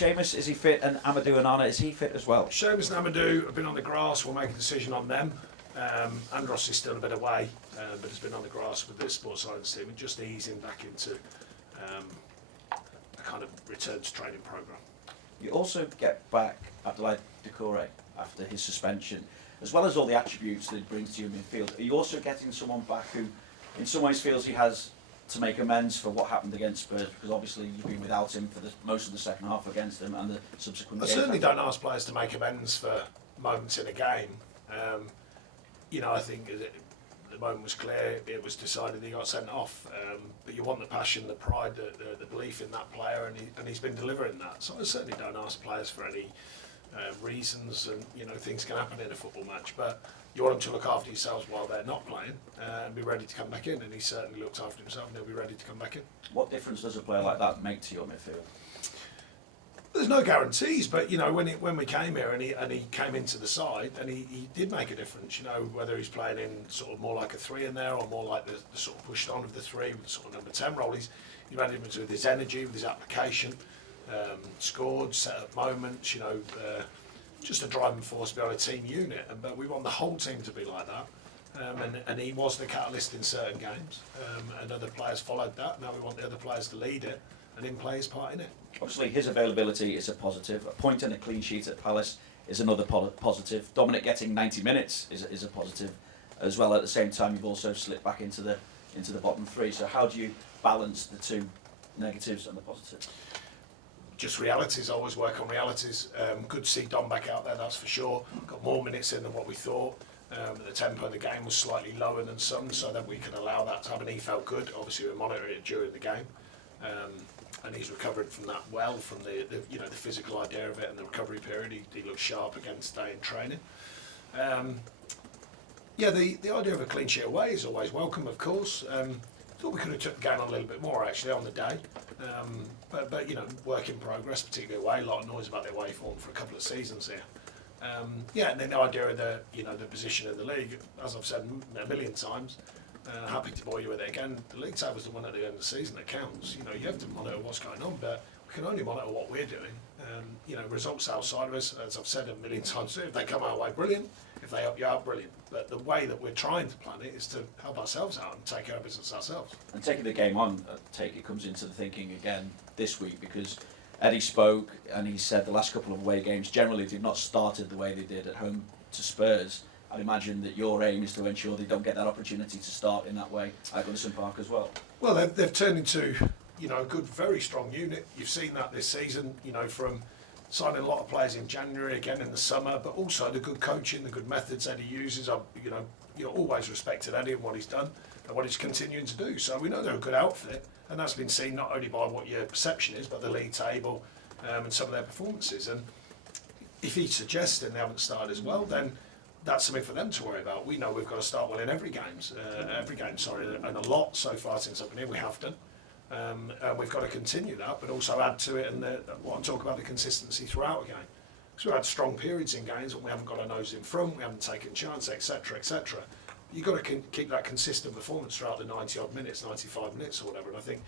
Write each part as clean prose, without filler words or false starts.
Seamus, is he fit? And Amadou and Anna, is he fit as well? Seamus and Amadou have been on the grass. We'll make a decision on them. Andros is still a bit away, but has been on the grass with the sports science team and just easing back into a kind of return to training programme. You also get back Abdoulaye Doucouré after his suspension, as well as all the attributes that he brings to you in midfield. Are you also getting someone back who, in some ways, feels he has to make amends for what happened against Spurs? Because obviously you've been without him for most of the second half against them and the subsequent. I certainly don't ask players to make amends for moments in a game. I think the moment was clear. It was decided he got sent off. But you want the passion, the pride, the belief in that player, and he's been delivering that. So I certainly don't ask players for any reasons, and things can happen in a football match. But you want them to look after yourselves while they're not playing and be ready to come back in. And he certainly looks after himself, and he'll be ready to come back in. What difference does a player like that make to your midfield? There's no guarantees, but when we came here and he came into the side, and he did make a difference. Whether he's playing in sort of more like a 3 in there or more like the sort of pushed on of the 3 with the sort of number 10 role. He made it with his energy, with his application, scored, set up moments. Just a driving force behind a team unit. But we want the whole team to be like that. And he was the catalyst in certain games, and other players followed that. Now we want the other players to lead it and him play his part in it. Obviously, his availability is a positive. A point and a clean sheet at Palace is another positive. Dominic getting 90 minutes is a positive as well. At the same time, you've also slipped back into the bottom 3. So how do you balance the two negatives and the positives? Just realities. Always work on realities. Good to see Dom back out there, that's for sure. Got more minutes in than what we thought. The tempo of the game was slightly lower than some, so that we can allow that to happen. He felt good. Obviously, we monitored it during the game. And he's recovered from that well, from the physical idea of it and the recovery period. He looked sharp again today in training. The idea of a clean sheet away is always welcome, of course. Thought we could have took the game on a little bit more actually on the day, but work in progress, particularly away. A lot of noise about the away form for a couple of seasons here. And then the idea of the position in the league, as I've said a million times. Happy to bore you with it again. The league table's the one at the end of the season that counts. You have to monitor what's going on, but we can only monitor what we're doing. Results outside of us, as I've said a million times, if they come our way, brilliant. If they help you out, brilliant. But the way that we're trying to plan it is to help ourselves out and take care of business ourselves. And taking the game on, it comes into the thinking again this week, because Eddie spoke and he said the last couple of away games generally did not started the way they did at home to Spurs. I'd imagine that your aim is to ensure they don't get that opportunity to start in that way at Goodison Park as well. Well, they've turned into a good, very strong unit. You've seen that this season, from signing a lot of players in January, again in the summer, but also the good coaching, the good methods Eddie uses. I've always respected Eddie and what he's done and what he's continuing to do. So we know they're a good outfit, and that's been seen not only by what your perception is, but the league table and some of their performances. And if he's suggesting they haven't started as well, then that's something for them to worry about. We know we've got to start well in every game, and a lot so far since I've been here we have done. And we've got to continue that, but also add to it, and what I'm talking about, the consistency throughout a game. Because we've had strong periods in games when we haven't got our nose in front, we haven't taken chance, etc., etc. You've got to keep that consistent performance throughout the 90-odd minutes, 95 minutes or whatever, and I think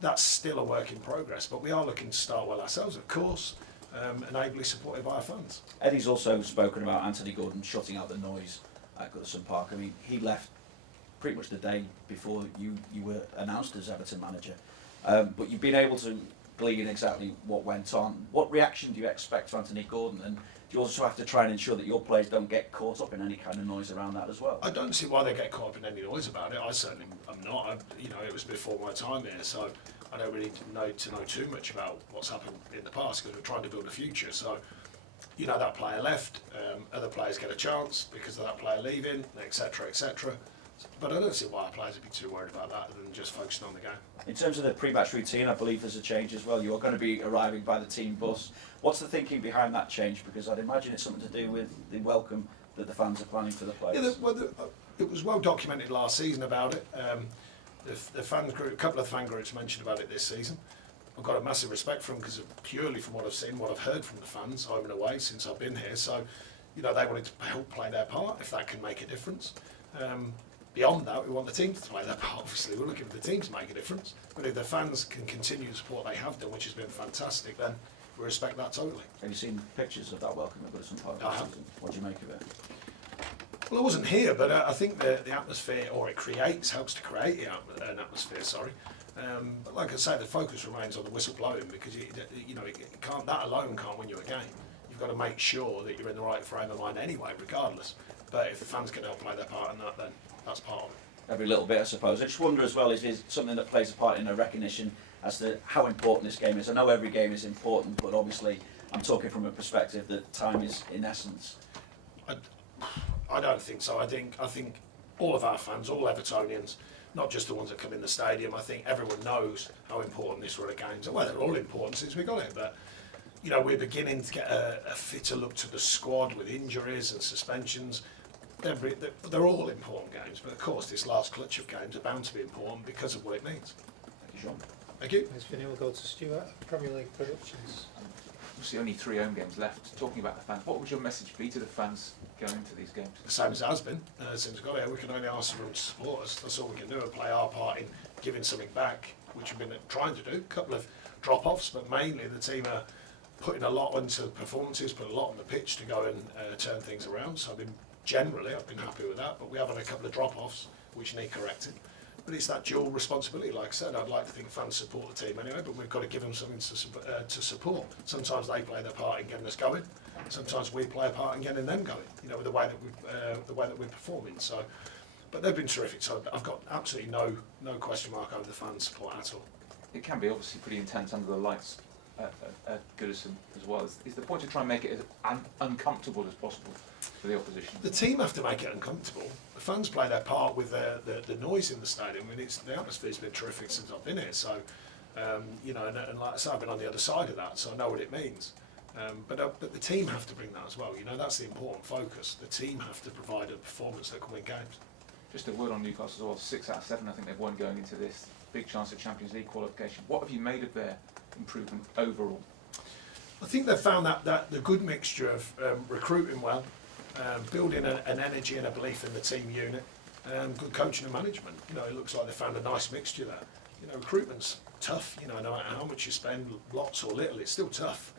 that's still a work in progress, but we are looking to start well ourselves, of course. And ably supported by our fans. Eddie's also spoken about Anthony Gordon shutting out the noise at Goodison Park. I mean, he left pretty much the day before you were announced as Everton manager. But you've been able to glean exactly what went on. What reaction do you expect to Anthony Gordon? And do you also have to try and ensure that your players don't get caught up in any kind of noise around that as well? I don't see why they get caught up in any noise about it. I certainly am not. It was before my time here, so I don't really know too much about what's happened in the past, because we're trying to build a future. So, that player left, other players get a chance because of that player leaving, etc., etc. But I don't see why our players would be too worried about that than just focusing on the game. In terms of the pre-match routine, I believe there's a change as well. You're going to be arriving by the team bus. What's the thinking behind that change? Because I'd imagine it's something to do with the welcome that the fans are planning for the players. Yeah, it was well documented last season about it. The fan group, a couple of fan groups mentioned about it this season. I've got a massive respect for them because purely from what I've seen, what I've heard from the fans home and away since I've been here. So, they wanted to help play their part if that can make a difference. Beyond that, we want the team to play their part. Obviously, we're looking for the team to make a difference. But if the fans can continue the support they have done, which has been fantastic, then we respect that totally. Have you seen pictures of that welcome at Goodison Park I this have. season? What do you make of it? Well, I wasn't here, but I think the atmosphere, or helps to create an atmosphere, sorry. But like I say, the focus remains on the whistle blowing, because that alone can't win you a game. You've got to make sure that you're in the right frame of mind anyway, regardless. But if the fans can help play their part in that, then that's part of it. Every little bit, I suppose. I just wonder as well, is something that plays a part in a recognition as to how important this game is. I know every game is important, but obviously I'm talking from a perspective that time is in essence. I don't think so. I think all of our fans, all Evertonians, not just the ones that come in the stadium, I think everyone knows how important this run of games are. Well, they're all important since we got it, but we're beginning to get a fitter look to the squad with injuries and suspensions. They're all important games, but of course this last clutch of games are bound to be important because of what it means. Thank you, Sean. Thank you. Next video will go to Stuart, Premier League Productions. Obviously only 3 home games left. Talking about the fans, what would your message be to the fans going into these games? The same as it has been since we got here. We can only ask them to support us. That's all we can do, and play our part in giving something back, which we've been trying to do. A couple of drop-offs, but mainly the team are putting a lot into performances, put a lot on the pitch to go and turn things around. So I've been happy with that, but we have had a couple of drop-offs which need correcting. But it's that dual responsibility. Like I said, I'd like to think fans support the team anyway, but we've got to give them something to support. Sometimes they play their part in getting us going. Sometimes we play a part in getting them going. With the way that we're performing. So, but they've been terrific. So I've got absolutely no question mark over the fans' support at all. It can be obviously pretty intense under the lights at Goodison as well. Is the point to try and make it as uncomfortable as possible for the opposition? The team have to make it uncomfortable. The fans play their part with the noise in the stadium. I mean, the atmosphere's been terrific since I've been here. So, and like I say, I've been on the other side of that, so I know what it means. But the team have to bring that as well. That's the important focus. The team have to provide a performance that can win games. Just a word on Newcastle as well. 6 out of 7, I think they've won going into this. Big chance of Champions League qualification. What have you made of their improvement overall? I think they've found that the good mixture of recruiting well, building an energy and a belief in the team unit, good coaching and management. It looks like they found a nice mixture there. Recruitment's tough. No matter how much you spend, lots or little, it's still tough.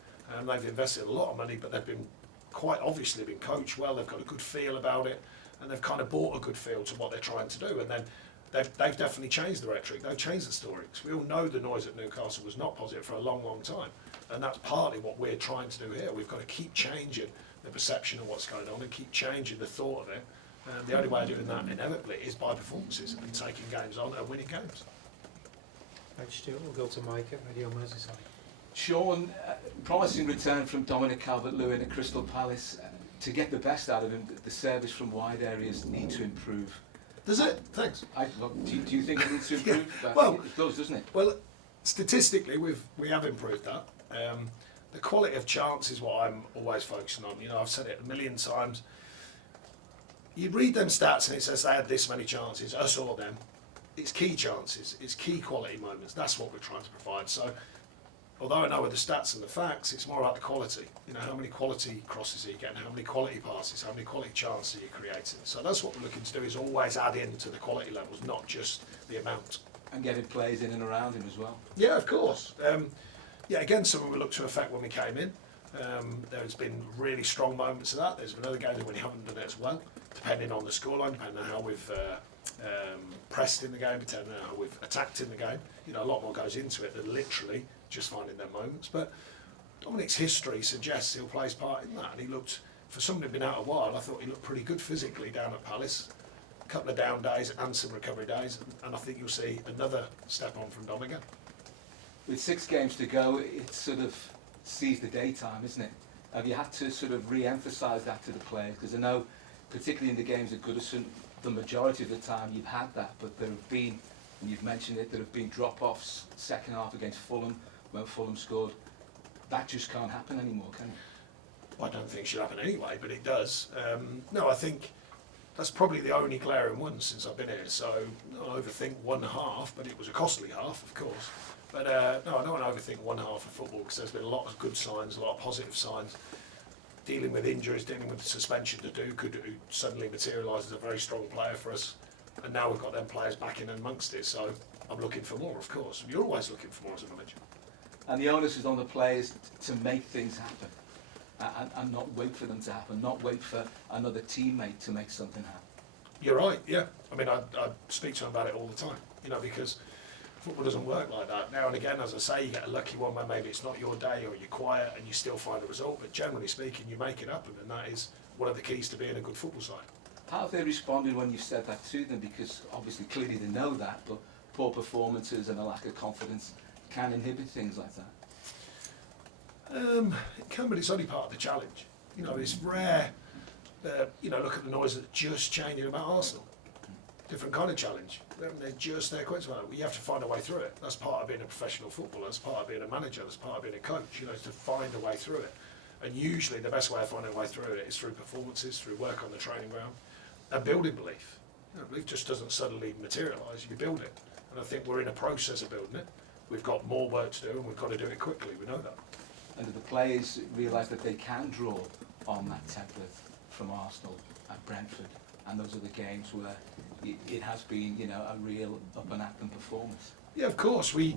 They've invested a lot of money, but they've been quite obviously been coached well. They've got a good feel about it, and they've kind of brought a good feel to what they're trying to do. And then they've definitely changed the rhetoric. They've changed the story. Because we all know the noise at Newcastle was not positive for a long, long time, and that's partly what we're trying to do here. We've got to keep changing the perception of what's going on and keep changing the thought of it. And the only way of doing that inevitably is by performances and taking games on and winning games. Thanks, Stuart. We'll go to Mike at Radio Merseyside. Sean, promising return from Dominic Calvert-Lewin at Crystal Palace. To get the best out of him, the service from wide areas need to improve. Does it? Thanks. Do you think it needs to improve? Yeah. Well, it does, doesn't it? Well, statistically, we have improved that. The quality of chance is what I'm always focusing on. I've said it a million times. You read them stats and it says they had this many chances, us or them. It's key chances. It's key quality moments. That's what we're trying to provide. So, although I know the stats and the facts, it's more about the quality. How many quality crosses are you getting? How many quality passes? How many quality chances are you creating? So that's what we're looking to do, is always add in to the quality levels, not just the amount. And getting players in and around him as well. Yeah, of course. Again, something we looked to affect when we came in. There's been really strong moments of that. There's been other games when we haven't done it as well, depending on the scoreline, depending on how we've pressed in the game, depending on how we've attacked in the game. A lot more goes into it than literally just finding their moments. But Dominic's history suggests he'll play his part in that. And he looked, for somebody who'd been out a while, I thought he looked pretty good physically down at Palace. A couple of down days and some recovery days. And I think you'll see another step on from Dom again. With 6 games to go, it's sort of seized the daytime, isn't it? Have you had to sort of re-emphasise that to the players? Because I know, particularly in the games at Goodison, the majority of the time you've had that, but there have been, and you've mentioned it, there have been drop-offs second half against Fulham, when Fulham scored. That just can't happen anymore, can it? Well, I don't think it should happen anyway, but it does. No, I think that's probably the only glaring one since I've been here. So I overthink one half, but it was a costly half, of course. But no, I don't want to overthink one half of football, because there's been a lot of good signs, a lot of positive signs. Dealing with injuries, dealing with the suspension to Duke, who suddenly materialised as a very strong player for us. And now we've got them players back in amongst it. So I'm looking for more, of course. You're always looking for more as a manager. And the onus is on the players to make things happen, and not wait for them to happen, not wait for another teammate to make something happen. You're right, yeah. I mean, I speak to them about it all the time, you know, because football doesn't work like that. Now and again, as I say, you get a lucky one where maybe it's not your day or you're quiet and you still find a result, but generally speaking, you make it happen, and that is one of the keys to being a good football side. How have they responded when you said that to them? Because obviously, clearly they know that, but poor performances and a lack of confidence can inhibit things like that. It can, but it's only part of the challenge. You know, it's rare. You know, look at the noise that's just changing about Arsenal. Different kind of challenge. They're just there quick about it. You have to find a way through it. That's part of being a professional footballer. That's part of being a manager. That's part of being a coach. You know, is to find a way through it. And usually, the best way of finding a way through it is through performances, through work on the training ground, and building belief. You know, belief just doesn't suddenly materialise. You build it. And I think we're in a process of building it. We've got more work to do, and we've got to do it quickly. We know that. And do the players realise that they can draw on that template from Arsenal and Brentford and those are the games where it has been, you know, a real up and at them performance? Yeah, of course. We,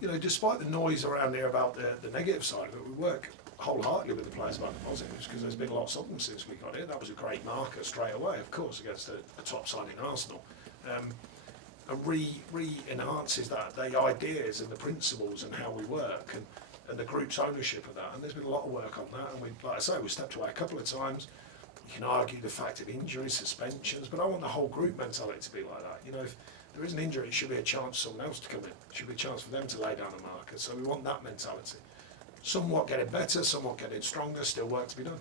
you know, despite the noise around here about the negative side of it, we work wholeheartedly with the players about the positives, because there's been lots of them since we got here. That was a great marker straight away, of course, against a top side in Arsenal. And re-enhances that, the ideas and the principles and how we work, and the group's ownership of that. And there's been a lot of work on that, and we, like I say, we stepped away a couple of times. You can argue the fact of injuries, suspensions, but I want the whole group mentality to be like that. You know, if there is an injury, it should be a chance for someone else to come in. It should be a chance for them to lay down a marker. So we want that mentality. Somewhat getting better, somewhat getting stronger, still work to be done.